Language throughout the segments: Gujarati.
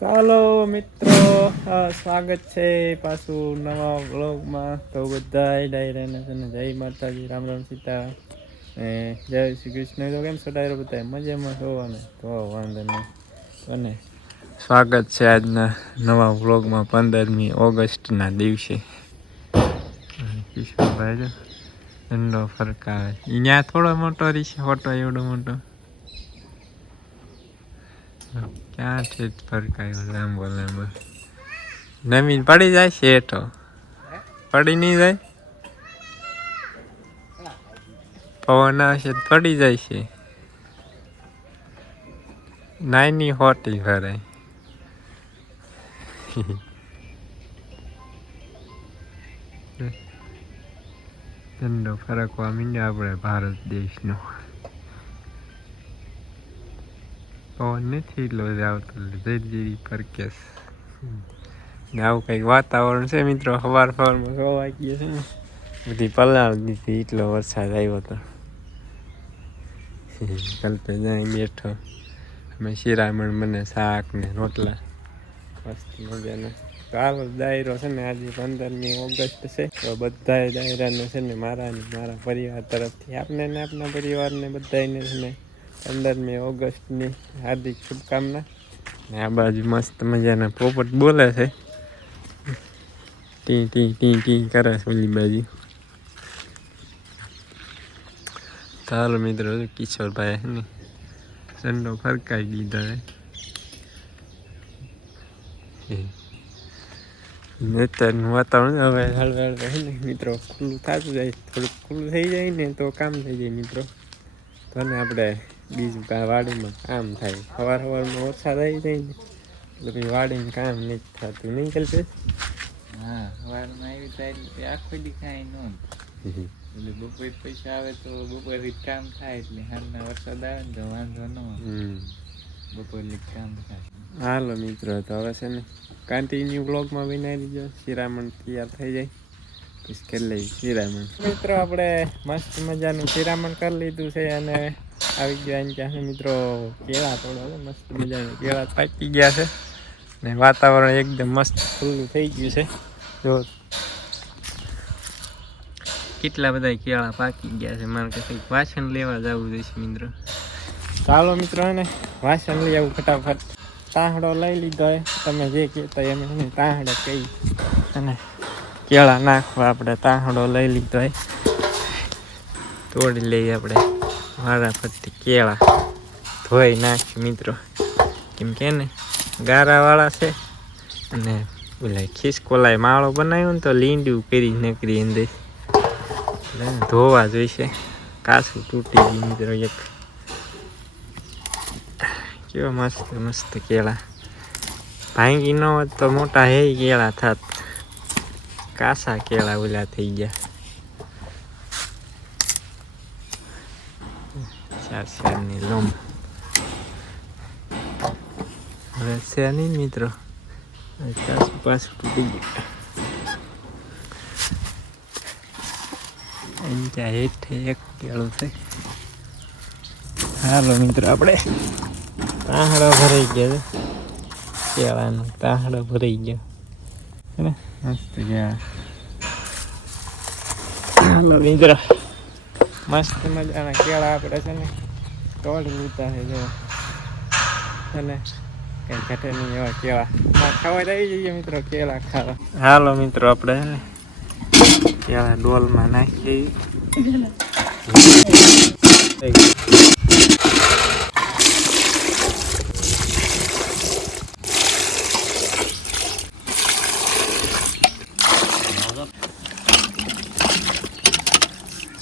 ચાલો મિત્રો, સ્વાગત છે પાછું નવા વ્લોગમાં. તો બધા ડાયરાને છે ને જય માતાજી, રામ રામ સીતા ને જય શ્રી કૃષ્ણ. તો કેમ છો ડાયરો? બધા મજામાં છો ને? તો વાંધો નહીં. અને સ્વાગત છે આજના નવા વ્લોગમાં 15મી ઓગસ્ટના દિવસે. કિશોરભાઈ જો ઠંડો ફરકાવે અહીંયા થોડો મોટો રીશે, ફોટો એવડો મોટો ક્યાં છે ફરકાયો લાંબો લાંબો. નવીન પડી જાય છે એઠો, પડી નહીં જાય. પવન આવશે પડી જાય છે. નાની હોટી ભરાય. ઠંડો ફરકવા માંડ્યો આપણે ભારત દેશનો. પવન નથી એટલો જ આવતો, ધીરે પરકેશ. આવું કંઈક વાતાવરણ છે મિત્રો. સવારમાં 6 વાગ્યે છે ને બધી પલાળી દીધી, એટલો વરસાદ આવ્યો હતો. કલ્પે જાય બેઠો, અમે શિરામણ બને શાક ને રોટલા મસ્ત મજાના. તો હાલો ડાયરો છે ને આજે 15મી ઓગસ્ટ છે, તો બધા ડાયરાને છે ને મારા પરિવાર તરફથી આપને ને આપના પરિવારને બધાને છે ને 15મી ઓગસ્ટની હાર્દિક શુભકામના. ને આ બાજુ મસ્ત મજાના પોપટ બોલે છે, ટી ટી ટી ટી કરે છે ઓલી બાજુ. ચાલો મિત્રો, કિશોરભાઈ છે ને ઠંડો ફરકાઈ દીધો છે. અત્યારનું વાતાવરણ હવે હળવે હળવે છે ને મિત્રો ખુલ્લું થતું જાય, થોડુંક ખુલ્લું થઈ જાય ને તો કામ થઈ જાય મિત્રો. તો ને આપણે બીજું વાડીમાં કામ થાય. સવારમાં વરસાદ આવી જાય ને એટલે પછી વાડીમાં કામ નથી થતું, નહીં કલ્પેશ? હા, સવારમાં આવી જાય એટલે આખો દી કાંઈ ન એટલે બપોર પૈસા આવે તો બપોરથી જ કામ થાય, એટલે હાલના વરસાદ આવે ને તો વાંધો ન આવે, બપોરથી જ કામ થાય. હાલો મિત્રો, તો હવે છે ને કન્ટિન્યુ બ્લોગમાં બનાવી દીધો. શિરામણ તૈયાર થઈ જાય પછી કરી લઈએ શિરામણ. મિત્રો આપણે મસ્ત મજાનું શિરામણ કરી લીધું છે અને આવી ગયા અહીં ત્યાં મિત્રો કેળા થોડા મસ્ત મજાના કેળા પાકી ગયા છે ને વાતાવરણ એકદમ મસ્ત ખુલ્લું થઈ ગયું છે. જો કેટલા બધા કેળા પાકી ગયા છે. મારે કંઈક વાસણ લેવા જવું જોઈશે મિત્રો. ચાલો મિત્રો, ને વાસણ લઈ આવું ફટાફટ. તાહડો લઈ લીધો હોય, તમે જે કહેતા એમ તાહડો કહી, અને કેળા નાખવા આપણે તાહડો લઈ લીધો હોય, તોડી લઈએ આપણે મારા ફરતી કેળા. ધોઈ નાખી મિત્રો, કેમ કે ને ગારાવાળા છે અને ઓલા ખિસકોલાય માળો બનાવ્યો ને તો લીંડું કરી નકરી અંદર એટલે ધોવા જોઈશે. કાચું તૂટી ગયું મિત્રો એક. કેવા મસ્ત મસ્ત કેળા, ભાંગી ન હોત તો મોટા હે કેળા થાત. કાસા કેળા ઓલા થઈ ગયા. ચારની લંબ હવે છે નહીં મિત્રો, કાસું પાછું તૂટી ગયું. ત્યાં હેઠે એક કેળું છે. હાલો મિત્રો, આપણે તાહડો ભરાઈ ગયો છે કેળાનો. તાહડો ભરાઈ ગયો ને મસ્ત કેળા. હાલો મિત્રો, મસ્ત મજાના કેળા આપણે છે ને તોડી લીધા છે જો, અને કંઈ ઘટે નહીં એવા કેળા. ખાવા આવી જઈએ મિત્રો કેળા ખાવા. હાલો મિત્રો, આપણે છે ને કેળા ડોલમાં નાખી દઈએ.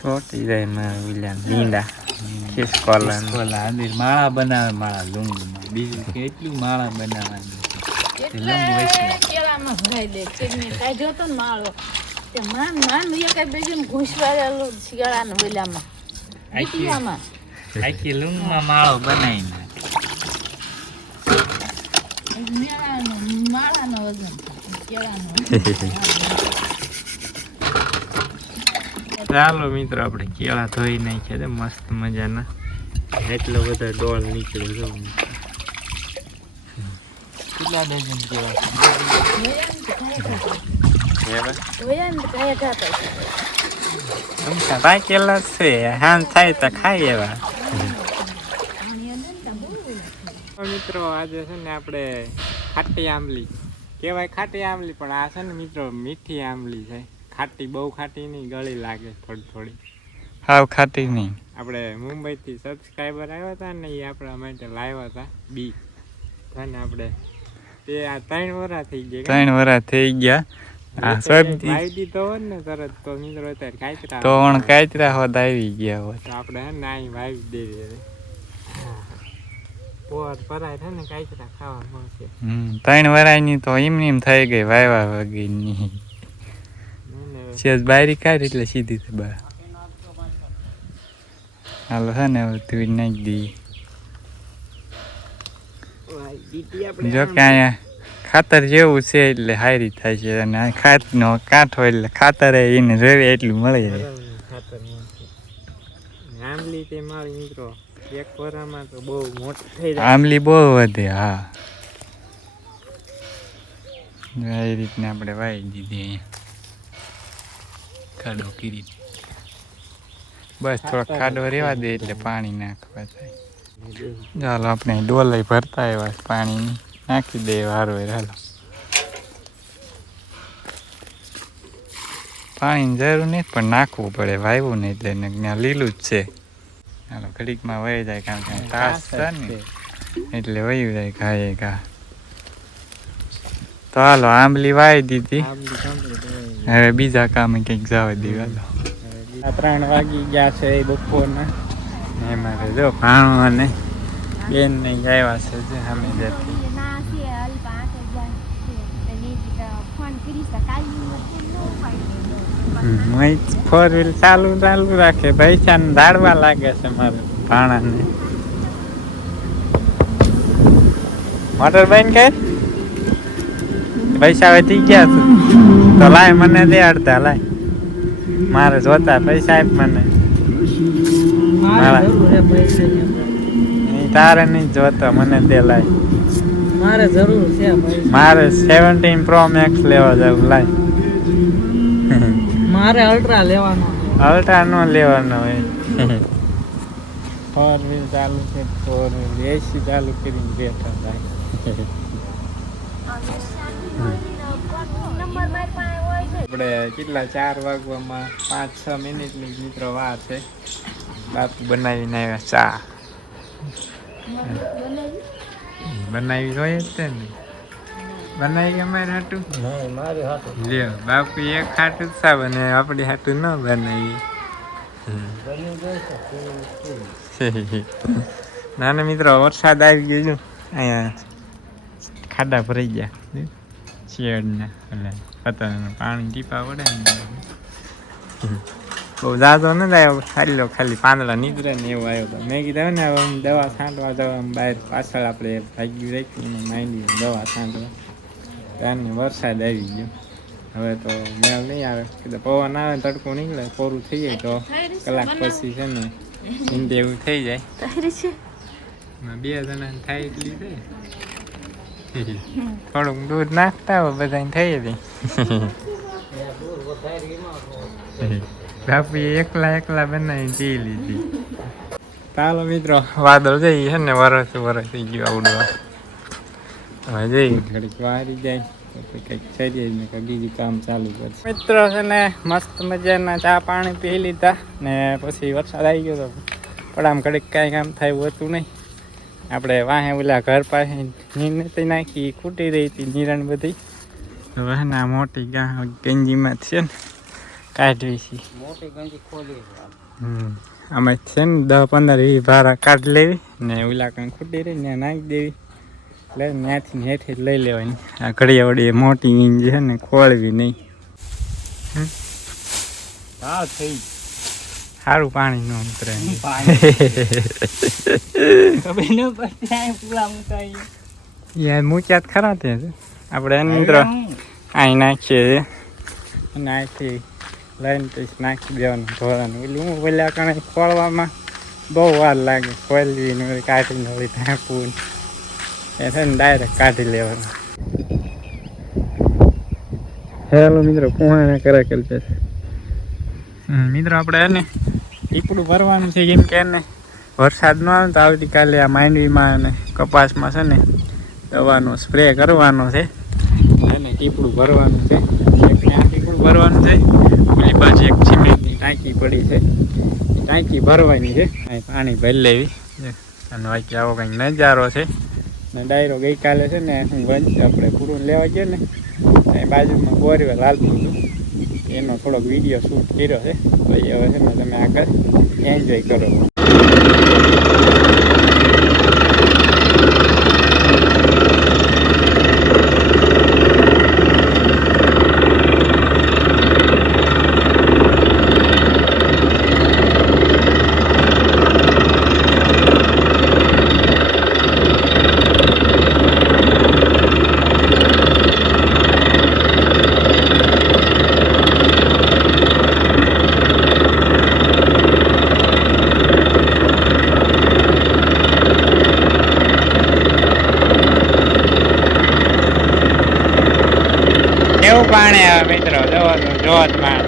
છોટી જાય મારા વિલાન લીંડા ખિસકોલા માળા બનાવે, માળા લુંગીમાં બીજું કેટલું માળા બનાવવાનું. કેળામાં ભરાઈ દે ચીની કાઢ્યો તો ને માળો તે માન એક બેજન ઘૂસવાળેલો શિયાળાનો વેલામાં આખીમાં આખી લુંગમાં માળો બનાવીને માળાનો વજન કેળાનો. ચાલો મિત્રો, આપણે કેળા ધોઈ નાખ્યા છે મસ્ત મજાના. એટલો બધો ડોળ નીકળ્યો જો કેટલા ડઝન જેવા પાકેલા છે હાન થાય તો ખાઈ એવા મિત્રો આજે છે ને આપણે ખાટી આંબલી કહેવાય ખાટી આંબલી પણ આ છે ને મિત્રો મીઠી આંબલી છે ખાટી બહુ ખાટી નહીં ગળી લાગે થોડી થોડી હાવ ખાટી નહીં આપણે મુંબઈથી સબસ્ક્રાઈબર આવ્યા હતા ને એ આપણા માટે લાવ્યા હતા બી અને આપણે તે આ 3 વર્ષ થઈ ગયા 3 વર્ષ થઈ ગયા આ સબ્જી વાવી દીધો હોત ને તરત તો મિત્રો અત્યારે કાચરા તો પણ કાચરા હોત આવી ગયા હોત તો આપણે હે ને અહીં વાવી દેવી હવે પોર ભરાય છે ને કાચરા ખાવા મળશે 3 વર્ષની તો એમ થઈ ગઈ વાયવા વગીની સેજ બારી કાઢી એટલે સીધી થઈ બહાર હાલો છે ને તું નાખી દી જો કે અહીંયા ખાતર જેવું છે એટલે હારી થાય છે અને આ ખાતનો કાંઠો એટલે ખાતર એને જોઈએ એટલું મળી જાય આંબલી તે મારી મિત્રો એક વરામાં તો બહુ મોટી થઈ જાય આંબલી બહુ વધે હા એ રીતના આપણે વાવી દીધી અહીંયા ખાડો કરી બસ થોડોક ખાડો રહેવા દે એટલે પાણી નાખવા થાય ચાલો આપણે ડોલાઈ ભરતા એવા પાણી નાખી દે વારો હાલો પાણીની જરૂર નહીં પણ નાખવું પડે વાવ્યું નહીં એટલે ત્યાં લીલું જ છે હાલો ઘડીકમાં વહી જાય કારણ કે તાસ છે ને એટલે વહી જાય ખાય ઘા તો હાલો આંબલી વાવી દીધી હવે બીજા કામ કંઈક જવા દઈએ હાલો 3 વાગી ગયા છે બપોરના એમાં જો ભાણું અને બેન ને આવ્યા છે જે અમે જતી ફોર વ્હીલ ચાલુ રાખે પૈસા ને ધાડવા લાગે છે મારે ભાણાને મોટર બંધ કર પૈસા વધી ગયા છે તો લાય મને દે અડધા લાય મારે જોતા પૈસા આપ મને તારે નહીં જોતો મને દે લાય મારે જરૂર છે મારે 17 Pro Max લેવા જવું લાય મારે અલ્ટ્રા લેવાનો અલ્ટ્રા નો લેવાનો હોય ફોર વ્હીલ ચાલુ છે ફોર વ્હીલ એસી ચાલુ કરીને બેઠા થાય આપણે કેટલા 4 વાગવામાં 5-6 મિનિટની મિત્રો વાર છે બાપુ બનાવીને આવ્યા ચા બનાવી જોઈએ જ છે ને બનાવી કે મારે હાટું લ્યો બાપુ એક હાટું સા બને આપણી હાટું ન બનાવી નાના મિત્રો વરસાદ આવી ગયો અહીંયા ખાડા ભરાઈ ગયા શેડના એટલે પતંગ પાણી ટીપા પડે ને બહુ જાજો ન આવ્યો ખાલી પાંદડા નીકળે ને એવું આવ્યો હતો મેં કીધું ને હવે દવા છાંટવા જવા બહાર પાછળ આપણે ભાગ્યું રાખી એમાં માંડી દવા છાંટવા ત્યારને વરસાદ આવી ગયો હવે તો મેળ નહીં આવે કીધું પવન આવે ને તડકો નીકળે કોરું થઈ જાય તો કલાક પછી છે ને ઈંડે એવું થઈ જાય 2 જણા થાય એટલી થાય થોડુંક દૂધ નાખતા હોય બધાને થઈ હતી બાપુએ એકલા બનાવીને પી લીધી ચાલો મિત્રો વાદળ જઈ છે ને વરસ થઈ ગયું આવડવા હવે જઈ ઘડીક વારી જાય કંઈક થઈ જાય ને બીજું કામ ચાલુ કરશે મિત્રો છે ને મસ્ત મજાના ચા પાણી પી લીધા ને પછી વરસાદ આવી ગયો તો પણ આમ ઘડીક કાંઈ કામ થયું હતું નહીં આપણે વાહે ઓલા ઘર પાસે નીંદતી નાખી ખૂટી રહી હતી નિરણ બધી હવે ના મોટી ગંજીમાં છે ને કાઢવી છે મોટી ગંજી ખોલી અમે છે ને 10-15-20 ભારા કાઢી લેવી ને ઓલા કંઈ ખૂટી રહી ને નાખી દેવી એટલે ત્યાંથી હેઠે લઈ લેવાની આ ઘડિયા વળી મોટી ઈંજ છે ને ખોળવી નહીં હા થઈ સારું પાણી ન ઉતરે યાર મૂક્યા ખરા ત્યાં આપણે અંદર અહીં નાખીએ અને અહીંથી લઈને પછી નાખી દેવાનું ઢોરાનું એટલે હું પેલા કણે ખોળવામાં બહુ વાર લાગે ખોલવીને કાઢીને વળી ઢાંકવું એ છે ને ડાયરેક્ટ કાઢી લેવાનું હેલો મિત્રો કોણ કરે કલ્પેશ મિત્રો આપણે એને ટીપડું ભરવાનું છે કેમ કે એને વરસાદ ન આવે તો આવતીકાલે આ માંડવીમાં અને કપાસમાં છે ને દવાનો સ્પ્રે કરવાનો છે એને ટીપડું ભરવાનું છે એક ત્યાં ટીપડું ભરવાનું છે પેલી બાજુ એક સિમેન્ટની ટાંકી પડી છે એ ટાંકી ભરવાની છે અહીં પાણી ભરી લેવી અને બાકી આવો કંઈક નજારો છે ને ડાયરો ગઈકાલે છે ને હું વંચ આપણે પૂરું લેવા ગયો ને અહીં બાજુમાં બોરવેલ હાલતું હતું એનો થોડોક વિડીયો શૂટ કર્યો છે પછી હવે છે ને તમે આગળ એન્જોય કરો. કેવું પાણી આવે મિત્રો જવાનું જોતમાં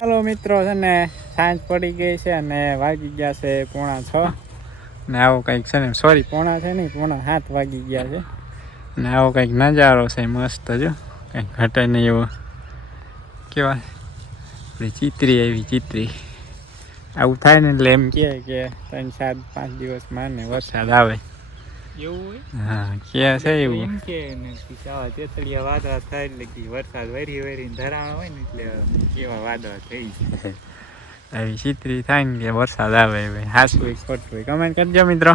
હાલો મિત્રો છે ને સાંજ પડી ગઈ છે અને વાગી ગયા છે 6:30 ને આવો કંઈક છે ને સોરી 6:30 છે નહીં 7:30 વાગી ગયા છે ને આવો કંઈક નજારો છે મસ્ત જો કંઈક ઘટે નહીં એવો કેવા આપણી ચિત્રી આવી ચિત્રી આવું થાય ને એટલે એમ કહે કે 3-4-5 દિવસમાં ને વરસાદ આવે એવું હોય હા કે છે એવું એમ કે ને તેતળિયા વાદળા થાય એટલે કે વરસાદ વેરીને ધરાણા હોય ને એટલે કેવા વાદળા થઈ જાય આવી ચિત્રી થાય ને કે વરસાદ આવે હવે હાસું હોય ખોટું હોય કમેન્ટ કરજો મિત્રો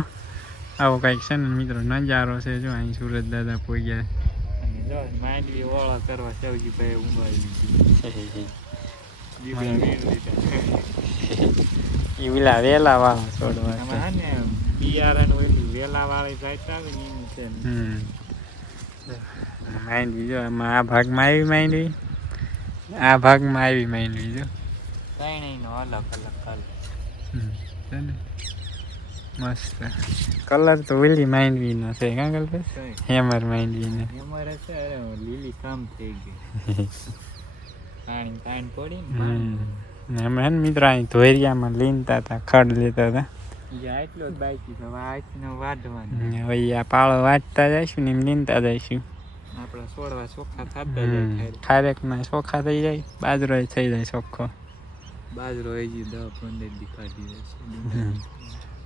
આવો કંઈક છે ને મિત્રો નજારો છે જો અહીં સુરત દાદા પોઈ ગયા અને જો માંડવી ઓળા કરવા સૌજીભાઈ ઉંબાઈ એ પેલા વેલા વાળા છોડવા આમાં ને બિયારણ ઓલી વેલા વાળી જાત આવે ને એનું છે માંડવી જો આમાં આ ભાગમાં આવી માંડવી આ ભાગમાં આવી માંડવી જો ત્રણેયનો અલગ અલગ કલર છે ને મસ્ત કલર તો ઓલી માંડવીનો છે કાં કલ્પેશ હેમર માંડવીનો અમારે છે લીલી કામ થઈ ગઈ પાણી પડી ને અમે હે ને મિત્રો અહીં ધોરિયામાં લીનતા હતા ખડ લેતા હતા યા એટલો જ બાકી હવે આજનો વાઢવાનો હવે આ પાળો વાટતા જઈશું ને એમ નીંદતા જઈશું. આપણા છોડવા ચોખ્ખા થતા જાય. ખારેકના ચોખ્ખા થઈ જાય, બાજરો થઈ જાય ચોખ્ખો. બાજરો હજી 10-15 દી કાઢી રહેશે.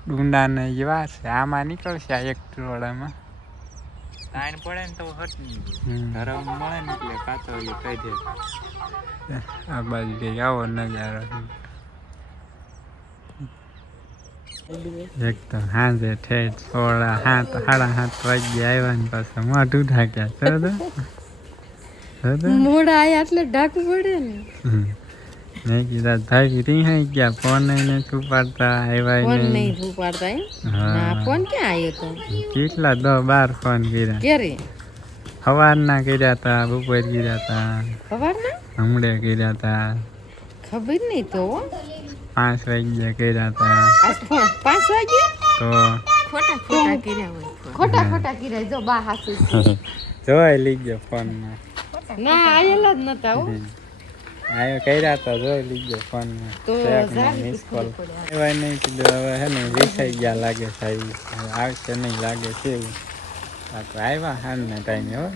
ડુંડાને જેવા છે આમાં નીકળશે આ એક ટોળામાં. તાણ પડે ને તો હટ નહીં ધરમ મળે ને એટલે કાચો એટલે કાઢે. આ બાજુ કઈ આવો નજારો. એક તો હાજે ઠેઠ 7:30 વાગ્યા આવ્યા ને પાછા મોઢું ઢાંક્યા. મોડા આયા એટલે ઢાંકવું પડે ને. મેં કીધા ભાઈ રીહાઈ ગયા, ફોન નહીં ઉપાડતા આવ્યા ફોન નહીં. નહીં ઉપાડતા એમ? ના, ફોન ક્યાં આવ્યો તો? કેટલા 10-12 ફોન કર્યા. ક્યારે? સવારના કર્યા હતા, બપોર કર્યા હતા, ખબરના? હમણે કર્યા હતા, ખબર નહીં તો 5 વાગ્યા કર્યા હતા. આજ ફોન 5 વાગ્યા તો ખોટા કર્યા હોય. ખોટા કર્યા જો બા હાસુ જોઈ લીજો ફોનમાં. ના આયેલા જ નતા હો. આયો કર્યા હતા, જોઈ લીજો ફોનમાં. તો મિસ કોલ એવાય નહીં કીધું હવે હે ને વિસાઈ ગયા લાગે સાહેબ, આવશે નહીં લાગે છે એવું. આ તો આવ્યા હાલના ટાઈમે હો.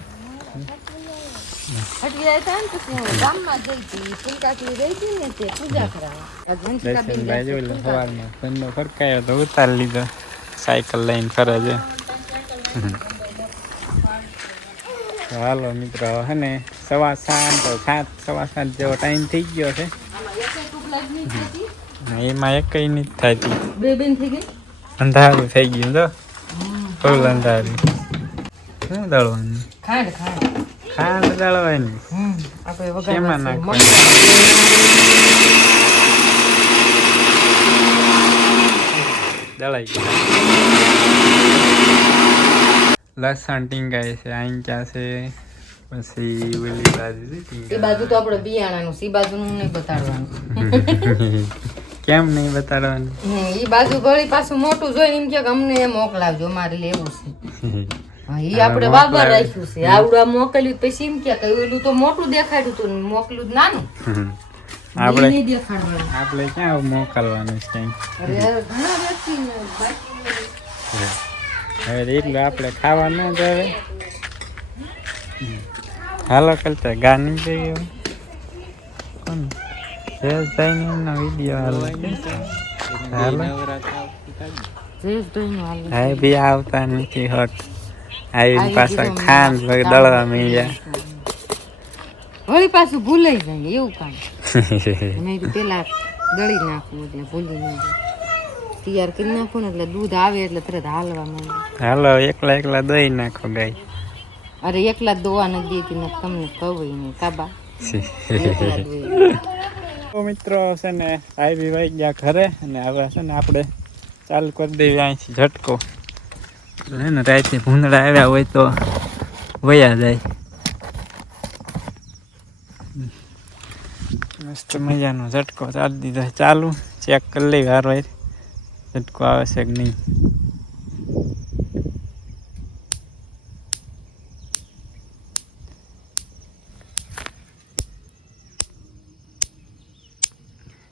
હટવી જાય તા ને પછી હું ગામમાં જઈ હતી ફૂલકાકી રહી હતી ને તે પૂજા કરાવવા. દર્શનભાઈ જોઈ લો સવારમાં ધંધો ફરકાયો તો ઉતારી લીધો, સાયકલ લઈને ફરે છે. તો હાલો મિત્રો હે ને 7:15 જેવો ટાઈમ થઈ ગયો છે. એમાં એકઈ નથી થતી, બે બેન થઈ ગઈ. અંધારું થઈ ગયું તો ફૂલ અંધારું. શું દળવાનું? ખાંડ દળવાની. શેમાં નાખવાની? દળાઈ ગયા. લસણ ટીંગાય છે, આંચા છે, પછી ઓલી બાજુ એ બાજુ તો આપણે બિયાણાનું છે, એ બાજુનું નહીં બતાડવાનું. કેમ નહીં બતાડવાનું? એ બાજુ ગળી પાછું મોટું જોઈને એમ કે અમને મોકલાવજો, અમારે લેવું છે. એ આપણે વાવવા રાખ્યું છે, આવડું મોકલ્યું પછી એમ કે ઓલું તો મોટું દેખાડ્યું હતું મોકલ્યું જ નાનું. આપણે નહીં દેખાડવાનું. આપણે ક્યાં મોકલવાનું છે? અરે ઘણા વ્યક્તિને બાકી હવે એટલું આપણે ખાવા ન જવે. હાલો કરતા ગાની ગયો કોણ જયેશભાઈ એમનો વિડીયો હાલો. હા બી આવતા નથી હોટ, આવીને પાછા ખાંડ દળવા માંડ્યા. વળી પાછું ભૂલાઈ જાય એવું કામ. મેં પેલા દળી નાખવું એટલે ભૂલી નહીં જાય. તૈયાર કરી નાખો ને એટલે દૂધ આવે એટલે તરત હાલવા માંડે. હાલો એકલા દોઈ નાખો ગાય. અરે એકલા દોવા નથી દેતી ને તમને કહું નહીં કાબા. મિત્રો છે ને આવી વાઈ ગયા ઘરે, અને હવે છે ને આપણે ચાલુ કરી દેવી અહીંથી ઝટકો. હે ને રાતે ભૂંદડા આવ્યા હોય તો વયા જાય. મસ્ત મજાનો ઝટકો ચાલી દીધો ચાલુ. ચેક કરી લઈ વાર વાર ઝટકો આવે છે કે નહીં.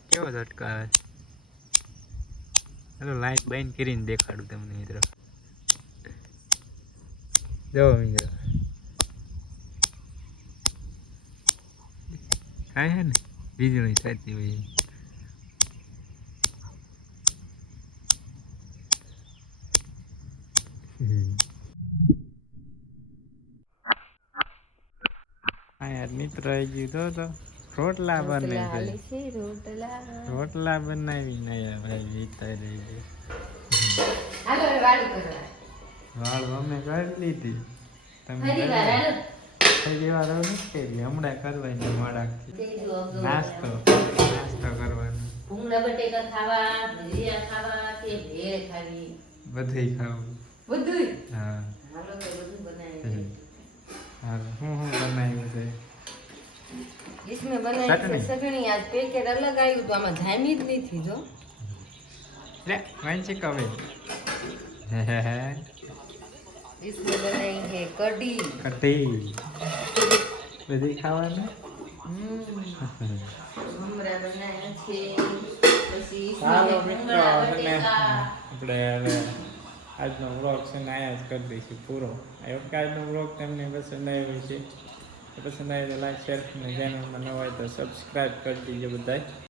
કેવો ઝટકો આવે? ચાલો લાઈટ બંધ કરીને દેખાડું તમને મિત્રો. જો મિત્રો કાંઈ હે ને વીજળી થતી હોય. હા યાર મિત્ર આવી ગયું તો રોટલા બને છે. રોટલા બનાવી નયા ભાઈ જીતા રહી ગઈ. વાળ અમે કરી લીધી, તમે પહેલી વાર નથી કરી, હમણાં કરવાની મોડાકથી. નાસ્તો કરવાનો, ભૂંગળા બટેકા ખાવા, ભજીયા ખાવા કે ભેળ ખાવી, બધુંય ખાવું. બધું. હા હાલો તો બધું બનાવી. હાલો હું બનાવ્યું છે? इसमें बनाई है सगणी. आज पैकेट अलग आयु तो आमा धामी જ નથી જો. લે વાંચી કવે. इसमें बनाई है कढ़ी. બધી ખાવાનું. મમરા બનાયા છે, પછી હાલો इसमें મિત્રો ભૂંગળા બટેકા. આપણે હવે આજનો વ્લોગ છે ને અહીંયા જ કરી દઈશું પૂરો. આ વખતે આજનો વ્લોગ તમને પસંદ આવ્યો છે, પસંદ આવે તો લાઈક શેર અને ચેનલમાં નવા હોય તો સબસ્ક્રાઈબ કરી દીજો બધાય.